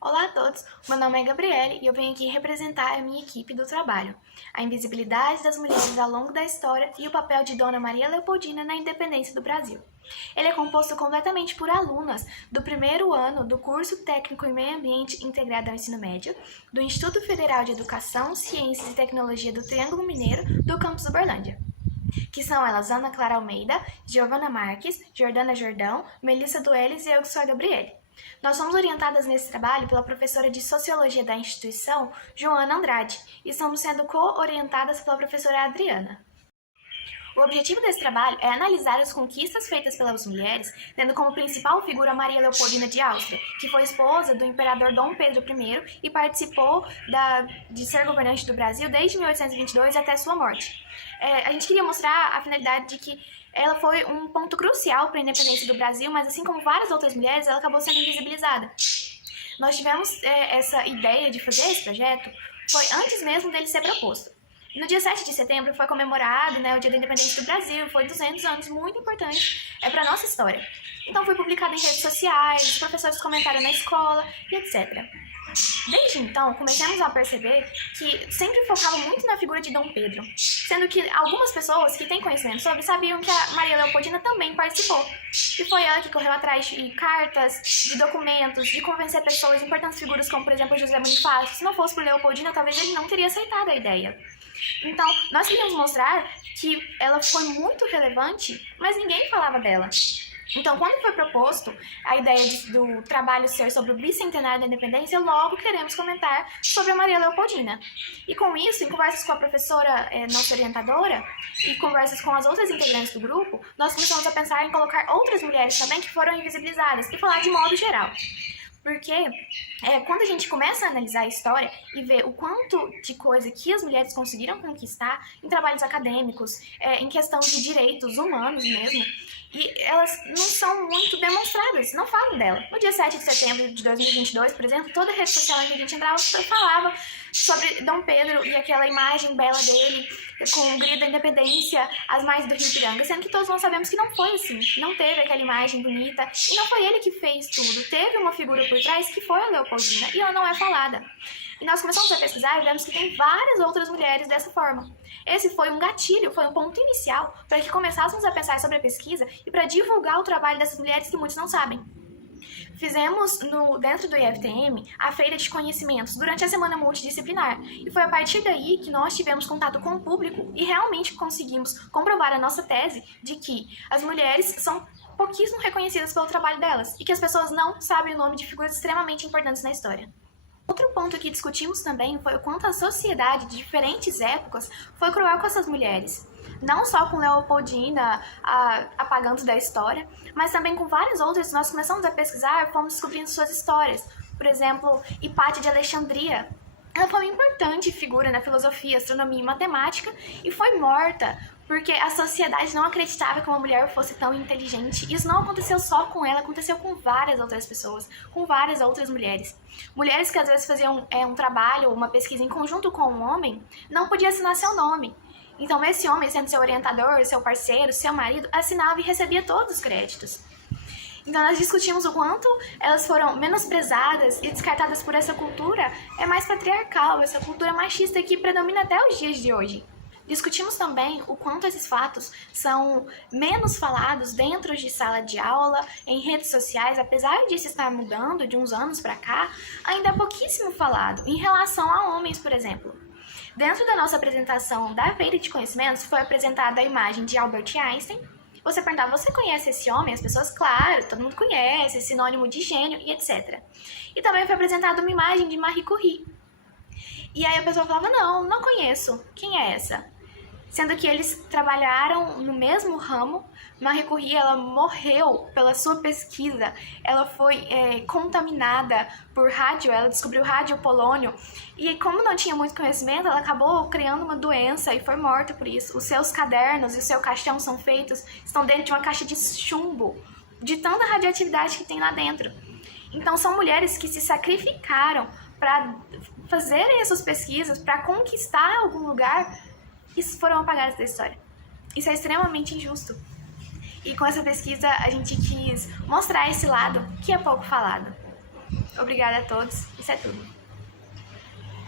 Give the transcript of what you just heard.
Olá a todos, meu nome é Gabriele e eu venho aqui representar a minha equipe do trabalho, a invisibilidade das mulheres ao longo da história e o papel de Dona Maria Leopoldina na independência do Brasil. Ele é composto completamente por alunas do primeiro ano do curso técnico em meio ambiente integrado ao ensino médio, do Instituto Federal de Educação, Ciências e Tecnologia do Triângulo Mineiro, do campus Uberlândia, que são elas Ana Clara Almeida, Giovana Marques, Jordana Jordão, Melissa Dueles e eu que sou a Gabriele. Nós somos orientadas nesse trabalho pela professora de Sociologia da instituição, Joana Andrade, e estamos sendo co-orientadas pela professora Adriana. O objetivo desse trabalho é analisar as conquistas feitas pelas mulheres, tendo como principal figura Maria Leopoldina de Áustria, que foi esposa do imperador Dom Pedro I e participou de ser governante do Brasil desde 1822 até sua morte. A gente queria mostrar a finalidade de que ela foi um ponto crucial para a independência do Brasil, mas assim como várias outras mulheres, ela acabou sendo invisibilizada. Nós tivemos essa ideia de fazer esse projeto, foi antes mesmo dele ser proposto. No dia 7 de setembro foi comemorado o Dia da Independência do Brasil, foi 200 anos, muito importante para a nossa história. Então foi publicado em redes sociais, os professores comentaram na escola e etc. Desde então, começamos a perceber que sempre focava muito na figura de Dom Pedro, sendo que algumas pessoas que têm conhecimento sobre sabiam que a Maria Leopoldina também participou. E foi ela que correu atrás de cartas, de documentos, de convencer pessoas, importantes figuras como, por exemplo, José Bonifácio. Se não fosse por Leopoldina, talvez ele não teria aceitado a ideia. Então, nós queríamos mostrar que ela foi muito relevante, mas ninguém falava dela. Então, quando foi proposto a ideia do trabalho ser sobre o bicentenário da independência, logo queremos comentar sobre a Maria Leopoldina. E com isso, em conversas com a professora, nossa orientadora, e conversas com as outras integrantes do grupo, nós começamos a pensar em colocar outras mulheres também que foram invisibilizadas e falar de modo geral. Porque quando a gente começa a analisar a história e ver o quanto de coisa que as mulheres conseguiram conquistar em trabalhos acadêmicos, em questão de direitos humanos mesmo, e elas não são muito demonstradas, não falam dela. No dia 7 de setembro de 2022, por exemplo, toda rede social em que a gente entrava falava sobre Dom Pedro e aquela imagem bela dele com o grito da independência às margens do Rio Ipiranga, sendo que todos nós sabemos que não foi assim, não teve aquela imagem bonita e não foi ele que fez tudo, teve uma figura por trás que foi a Leopoldina e ela não é falada. E nós começamos a pesquisar e vemos que tem várias outras mulheres dessa forma. Esse foi um gatilho, foi um ponto inicial para que começássemos a pensar sobre a pesquisa e para divulgar o trabalho dessas mulheres que muitos não sabem. Fizemos dentro do IFTM a feira de conhecimentos durante a semana multidisciplinar e foi a partir daí que nós tivemos contato com o público e realmente conseguimos comprovar a nossa tese de que as mulheres são pouquíssimo reconhecidas pelo trabalho delas e que as pessoas não sabem o nome de figuras extremamente importantes na história. Outro ponto que discutimos também foi o quanto a sociedade de diferentes épocas foi cruel com essas mulheres. Não só com Leopoldina apagando da história, mas também com várias outras. Nós começamos a pesquisar e fomos descobrindo suas histórias. Por exemplo, Hipátia de Alexandria. Ela foi uma importante figura na filosofia, astronomia e matemática e foi morta porque a sociedade não acreditava que uma mulher fosse tão inteligente. Isso não aconteceu só com ela, aconteceu com várias outras pessoas, com várias outras mulheres. Mulheres que às vezes faziam um trabalho, uma pesquisa em conjunto com um homem, não podia assinar seu nome. Então esse homem, sendo seu orientador, seu parceiro, seu marido, assinava e recebia todos os créditos. Então nós discutimos o quanto elas foram menosprezadas e descartadas por essa cultura mais patriarcal, essa cultura machista que predomina até os dias de hoje. Discutimos também o quanto esses fatos são menos falados dentro de sala de aula, em redes sociais, apesar disso estar mudando de uns anos para cá, ainda é pouquíssimo falado em relação a homens, por exemplo. Dentro da nossa apresentação da Feira de Conhecimentos foi apresentada a imagem de Albert Einstein. Você perguntava, você conhece esse homem? As pessoas, claro, todo mundo conhece, sinônimo de gênio e etc. E também foi apresentada uma imagem de Marie Curie. E aí a pessoa falava, não conheço, quem é essa? Sendo que eles trabalharam no mesmo ramo. Marie Curie, ela morreu pela sua pesquisa, ela foi contaminada por rádio, ela descobriu radiopolônio, e como não tinha muito conhecimento, ela acabou criando uma doença e foi morta por isso. Os seus cadernos e o seu caixão estão dentro de uma caixa de chumbo, de tanta radioatividade que tem lá dentro. Então são mulheres que se sacrificaram para fazerem essas pesquisas, para conquistar algum lugar, e foram apagadas da história. Isso é extremamente injusto. E com essa pesquisa a gente quis mostrar esse lado que é pouco falado. Obrigada a todos, isso é tudo.